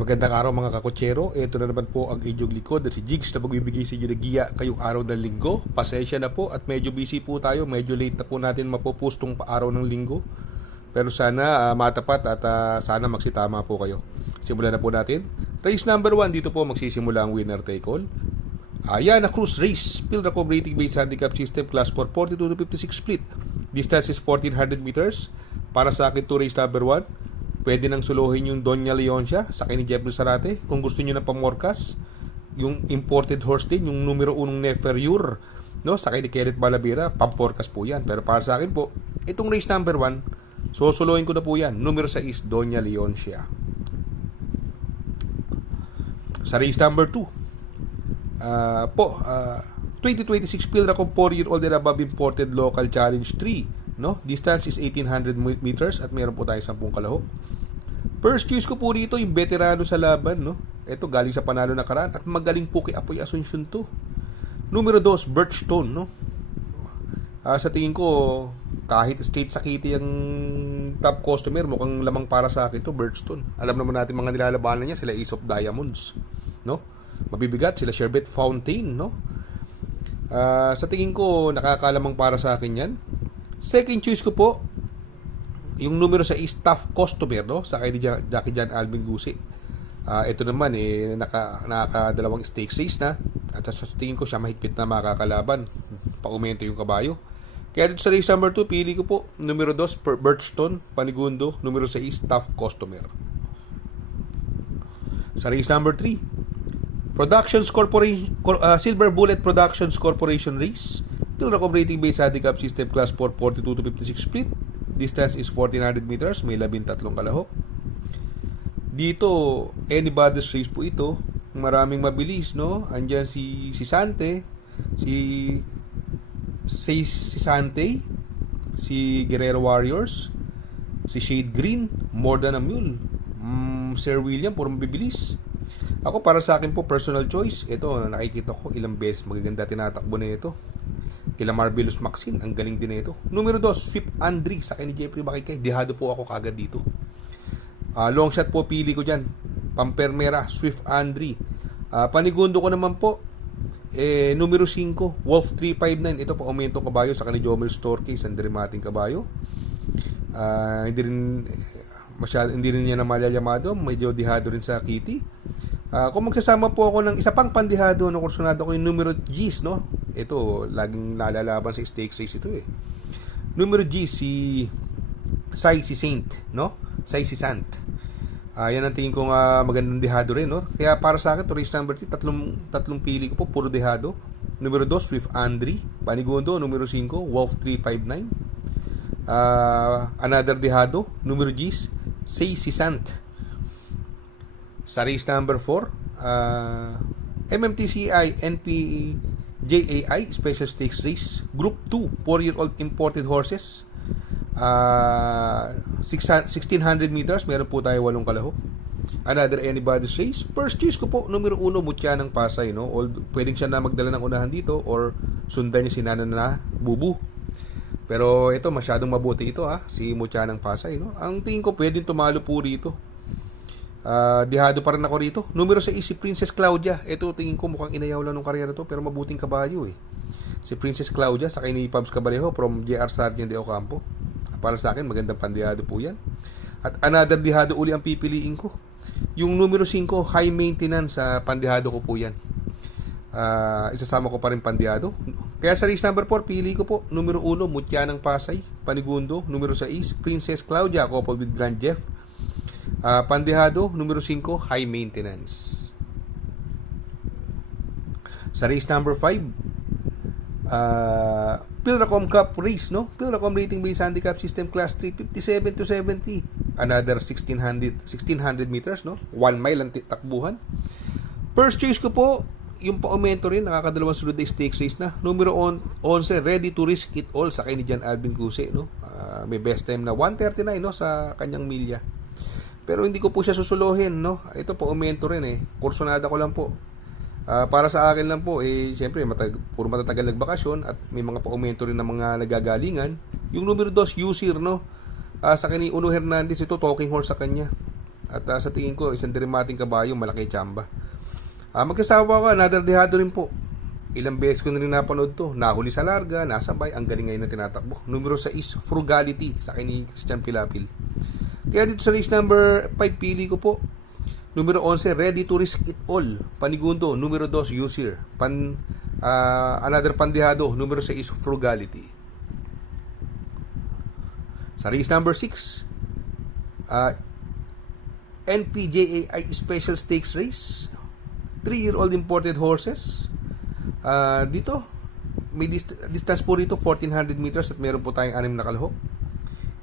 Magandang araw mga kakotsero. Ito na naman po ang inyong likod at si Jigs na magbibigay sa inyo ng giya kayong araw ng linggo. Pasensya na po at medyo busy po tayo. Medyo late na po natin mapopost tong araw ng linggo. Pero sana matapat at sana magsitama po kayo. Simulan na po natin. Race number 1, dito po magsisimula ang winner take all. Ayan, na cruise race. Pilracom rating based handicap system class 4, 42 to 56 split. Distance is 1400 meters. Para sa akin to race number 1. Pwede nang suluhin yung Doña Leoncia sa kay ni Jeffrey Sarate. Kung gusto niyo ng pamorkas, yung imported horse din, yung numero 1 Neferure, no, sa kay ni Kenneth Balavera, pamporkas po yan. Pero para sa akin po, itong race number 1, susuluhin ko na po yan. Numero 6, Doña Leoncia. Sa race number 2, 2026 Pilracom 4-year-old and above imported local challenge 3. No? Distance is 1800 meters at meron po tayo 10 kalahok. First choice ko po dito yung veterano sa laban, no? Ito galing sa panalo na karaan at magaling po kay Apoy Asuncion to. Numero 2, Birchstone, no? Sa tingin ko kahit straight sakiti ang top customer, mukhang lamang para sa akin to Birchstone. Alam naman natin mga nilalabanan niya, sila Ace of Diamonds, no? Mabibigat sila Sherbet Fountain, no? Sa tingin ko nakakalamang para sa akin yan. Second choice ko po yung numero sa staff customer, no, sa kay Jackie Jan Alvin Gusi. Ito naman nakadalawang stakes race na at sa tingin ko siya mahigpit na makakalaban. Paumento yung kabayo. Kaya dito sa race number 2, pili ko po numero 2 Birchstone Panigundo, numero 6 staff customer. Sa race number 3, Productions Corporation Silver Bullet Productions Corporation race. Pilracom rating based handicap system class 4, 42 to 56 split. Distance is 1400 meters, may 13 kalahok. Dito, anybody's race po ito. Maraming mabilis, no? Andiyan si Sante, si Sante, si Guerrero Warriors, si Shade Green, More Than a Mule, Sir William, puro mabibilis. Ako, para sa akin po, personal choice. Ito, nakikita ko ilang beses magaganda tinatakbo na ito. Kila Marvelous Maxine, ang galing din ito. Numero 2, Swift Andre, sa kay ni Jeffrey Bakikay. Dihado po ako kagad dito. Long shot po, pili ko dyan. Pampermera, Swift Andre. Panigundo ko naman po, numero 5, Wolf 359. Ito po, aumentong kabayo sa kay ni Jomel Storcase, ang dramating kabayo. Hindi rin niya na malalyamado. Medyo dihado rin sa Kitty. Kung magsasama po ako ng isa pang pandihado na kursunado ko yung numero G's, no? Ito, laging nalalaban sa stakes race ito eh. Numero G, si Saint, no? Si Sant. Yan ang tingin ko magandang dihado rin, no? Kaya para sa akin, to race number 3, tatlong pili ko po, puro dihado. Numero 2, Swift Andre. Panigundo, numero 5, Wolf 359. Another dihado, numero G, si Sant. Sa race number 4, MMTCI NPJAI Special Stakes Race Group 2 4-year-old imported horses, 1600 meters, meron po tayo 8 kalahok. Another anybody's race. First choice ko po, numero 1, Mutya ng Pasay, no? Pwedeng siya na magdala ng unahan dito or sundan niya si Nana na Bubu. Pero ito, masyadong mabuti ito si Mutya ng Pasay, no? Ang tingin ko pwedeng tumalo po rito. Dihado pa rin ako rito. Numero 6, si Princess Claudia. Ito tingin ko mukhang inayaw lang ng karera to, pero mabuting kabayo eh. Si Princess Claudia sa kay ni Pabs Cabalejo from JR Sargent de Ocampo. Para sa akin magandang pandihado po yan. At another dihado uli ang pipiliin ko. Yung numero 5, high maintenance, sa pandihado ko po yan. Isasama ko pa rin pandihado. Kaya sa race number 4, pili ko po numero 1, Mutya ng Pasay, Panigundo. Numero 6, Princess Claudia, coupled with Grand Jeff. Pandihado, numero 5, high maintenance. Sa race number 5, Pilracom Cup race, no? Pilracom rating based handicap system class 3, 57 to 70. Another 1600 meters, no? 1 mile ang takbuhan. First choice ko po, yung pa-aumento rin, nakakadalawang sunod na stakes race na. Numero 11, Ready to Risk It All, sa kay ni Jan Alvin Cuse, no? May best time na 1:39, no, sa kanyang milya. Pero hindi ko po siya susuluhin, no? Ito po, aumento rin eh. Kursunada ko lang po. Para sa akin lang po, siyempre, puro matatagal nagbakasyon at may mga pa-aumento rin ng mga nagagalingan. Yung numero 2, Usir, no? Sa kani Uno Hernandez, ito, talking horse sa kanya. At sa tingin ko, isang dramating kabayo, malaki tsamba. Magkasawa ko, another dehado rin po. Ilang beses ko na rin napanood to. Nahuli sa larga, nasabay, ang galing ngayon na tinatakbo. Numero 6, Frugality, sa akin ni Christian Pilapil. Kaya dito sa race number 5, pili ko po. Numero 11, Ready to Risk It All, Panigundo. Numero 2, Usir. Another pandehado, numero 6, Frugality. Sa race number 6, NPJAI Special Stakes Race, 3-year-old imported horses. Dito, may distance po rito, 1,400 meters at meron po tayong 6 na kalahok.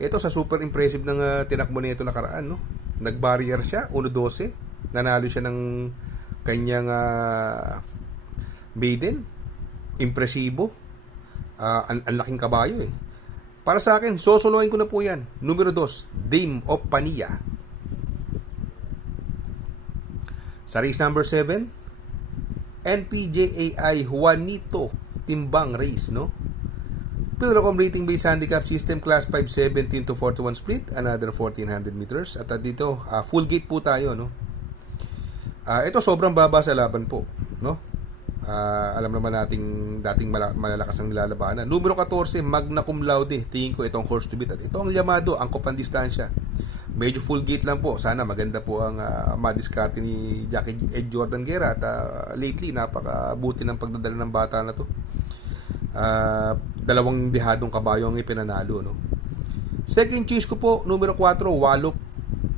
Ito sa super impressive ng tinakbo nito nakaraan, no? Nag-barrier siya, 1.12. Nanalo siya ng kanyang maiden. Impresibo. Ang laking kabayo eh. Para sa akin, sosunuin ko na po yan. Numero 2, Dame of Pania. Sa race number 7, NPJAI Juanito Timbang Race, no? Pilrocom rating based handicap system, class 5, 17 to 41 split, another 1,400 meters. At dito, full gate po tayo, no? Ito sobrang baba sa laban po, no? Alam naman nating dating malalakas ang nilalabanan. Numero 14, Magna Cum Laude. Tingin ko itong horse to beat. At ito ang Yamado, ang kopang distansya. Medyo full gate lang po. Sana maganda po ang madiskarte ni Jackie Ed Jordan Guerra. At lately, napakabuti ng pagdadala ng bata na to. Dalawang dehadong kabayo ang ipinanalo, no? Second choice ko po, numero 4, Wallop,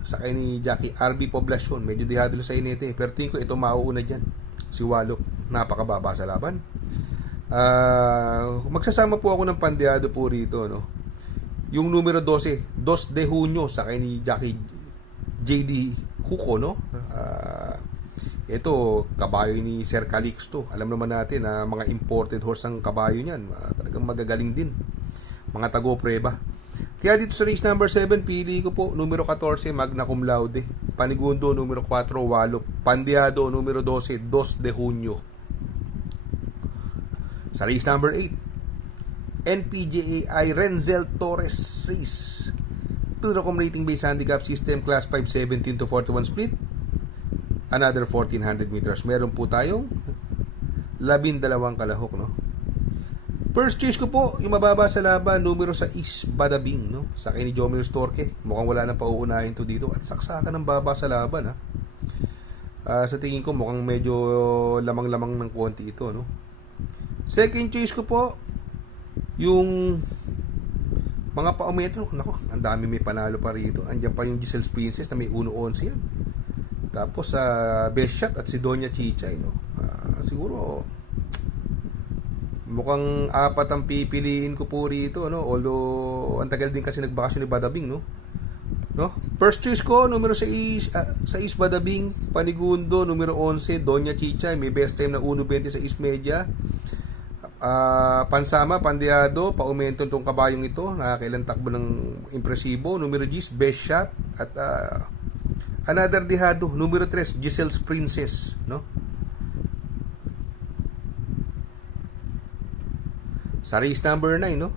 sa kay ni Jackie RB Poblacion. Medyo dehado sa inete, pero tingin ko ito mauuna dyan, si Wallop. Napakababa sa laban. Magsasama po ako ng pandehado po rito, no? Yung numero 12, 2 de Junio, sa kay ni Jackie JD Huko, no? Ito, kabayo ni Sir Calixto. Alam naman natin na mga imported horse ang kabayo niyan. Talagang magagaling din. Mga tago-preba. Kaya dito sa race number 7, pili ko po numero 14, Magna Cum Laude. Panigundo, numero 4, Wallop. Pandehado, numero 12, 2 de Junio. Sa race number 8, NPJAI Renzel Torres Race. Pilrocom rating based handicap system, class 5, 17 to 41 split, another 1,400 meters. Meron po tayong 12 kalahok, no? First choice ko po, yung mababa sa laban, numero 6, Badabing, no? Sa akin ni Jomir Storke. Mukhang wala nang pauunahin to dito. At saksakan ng baba sa laban, ha? Sa tingin ko, mukhang medyo lamang-lamang ng konti ito, no? Second choice ko po, yung mga paumetro. Nako, ang dami may panalo pa rito. Andiyan pa yung Giselle's Princess na may 1-11 yan. Tapos Best Shot at si Doña Chichay, no? Siguro mukhang 4 ang pipiliin ko po rito, no? Although ang tagal din kasi nagbakasyon ni Badabing, no? First choice ko, numero 6, 6 Badabing. Panigundo, numero 11, Doña Chichay. May best time na 1.20 sa media. Pansama, pandehado, paumento itong kabayong ito. Nakakailang takbo ng impresibo. Numero 10, Best Shot. At another dehado, numero 3, Giselle's Princess, no? Sa race number 9, no?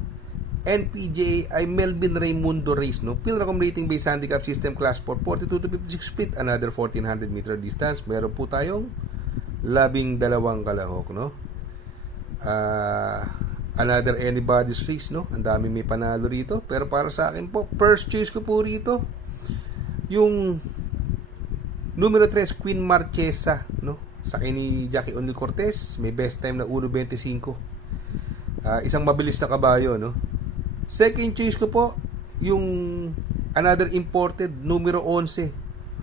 NPJAI Melvin Raimundo Race, no? Pilrocom rating based handicap system, class 4, 42 to 56 split, another 1,400 meter distance. Meron po tayong 12 kalahok, no? Another anybody's race, no? Ang dami may panalo rito. Pero para sa akin po, first choice ko po rito, yung numero 3, Queen Marchesa, no? Sa akin ni Jackie O'Neil Cortez, may best time na 1.25. Isang mabilis na kabayo, no? Second choice ko po, yung another imported, numero 11,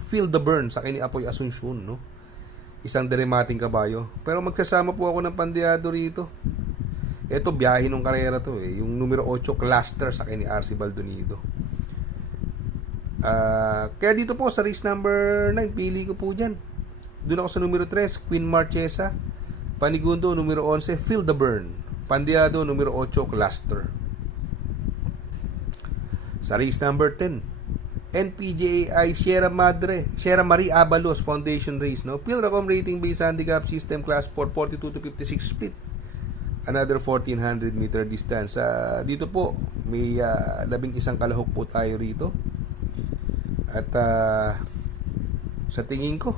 Feel the Burn, sa akin ni Apoy Asuncion, no? Isang dramating kabayo. Pero magsasama po ako ng pandehado rito. Ito, biyahe ng karera to, eh. Yung numero 8, Cluster, sa akin ni RC Baldonido. Kaya dito po sa race number 9, pili ko po dyan. Doon ako sa numero 3, Queen Marchesa. Panigundo, numero 11, Feel the Burn. Pandehado, numero 8, Cluster. Sa race number 10, NPJAI Sierra Marie Abalos Foundation Race, no? Pilrocom rating based handicap system, class 4, 42 to 56 split, another 1,400 meter distance. Dito po may 11 kalahok po tayo rito. At sa tingin ko.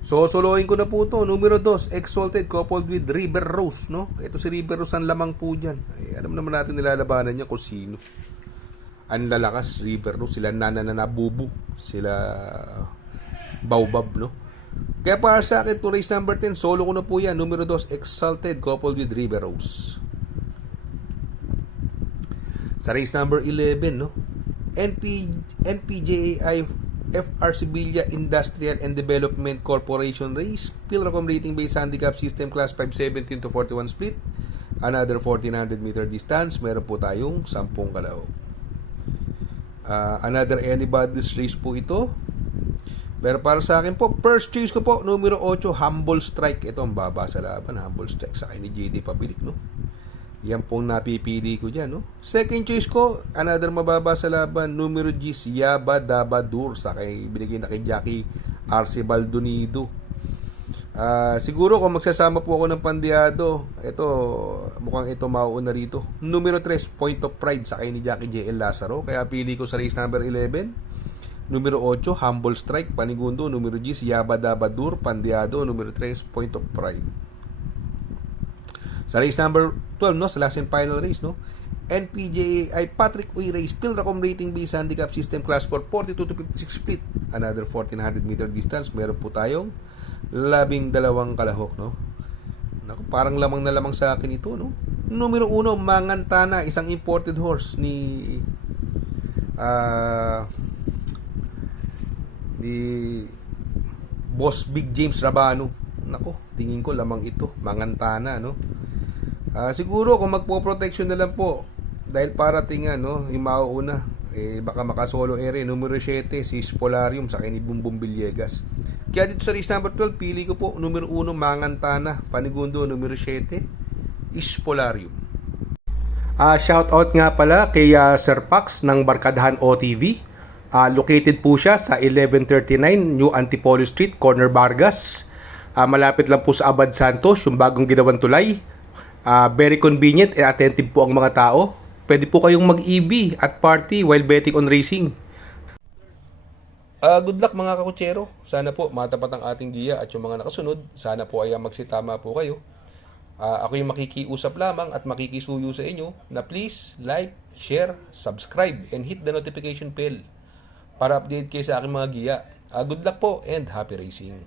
So, soloin ko na po to. Numero 2, Exalted coupled with River Rose, no? Ito si River Rose ang lamang po dyan. Ay, alam naman natin nilalabanan niya kung sino. Ang lalakas, River Rose. Sila Nananabubu. Sila Baobab, no? Kaya para sa akin, to race number 10, solo ko na po yan. Numero 2, Exalted coupled with River Rose. Sa race number 11, no? NPJAI FR Sevilla Industrial and Development Corporation race. Pilracom rating based handicap system class 517 to 41 split. Another 1400 meter distance. Meron po tayong 10 kalahok. Another anybody's race po ito. Pero para sa akin po, first choice ko po, numero 8, Humble Strike. Ito ang baba sa laban, Humble Strike. Sa ni JD Pabilik, no? Yan pong napipili ko dyan, no? Second choice ko, another mababa sa laban, numero G, Yaba Dabadur. Sa binigay na kay Jackie Arce Baldonido. Siguro kung magsasama po ako ng pandiado, ito, mukhang ito mauuna rito. Numero 3, Point of Pride. Sa ni Jackie JL Lazaro. Kaya pili ko sa race number 11. Numero 8, Humble Strike, Panigundo. Numero G, Yaba Dabadur, Pandiado. Numero 3, Point of Pride. Sa race number 12, no, sa last and final race, no, NPJA ay Patrick Uy race, Pilracom rating based handicap system class for 42 to 56 split. Another 1400 meter distance. Meron po tayong 12 kalahok, no. Naku, parang lamang na lamang sa akin ito, no. Numero 1, Mangantana, isang imported horse ni Boss Big James Rabano. Nako, tingin ko lamang ito, Mangantana, no. Siguro kung magpo-protection na lang po dahil parating no, yung mauuna, baka makasolo ere. Numero 7, si Spolarium sa ni Bumbum Villegas. Kaya dito sa race number 12, pili ko po numero 1, Mangantana. Panigundo, numero 7, Spolarium. Shout out nga pala kay Sir Pax ng Barkadahan OTV. Located po siya sa 1139 New Antipolo Street, Corner Vargas. Malapit lang po sa Abad Santos, yung bagong ginawang tulay. Very convenient and attentive po ang mga tao. Pwede po kayong mag-EB at party while betting on racing. Good luck mga kakutsero. Sana po matapat ang ating giya at yung mga nakasunod. Sana po ay magsitama po kayo. Ako yung makikiusap lamang at makikisuyo sa inyo na please like, share, subscribe, and hit the notification bell para update kayo sa aking mga giya. Good luck po and happy racing.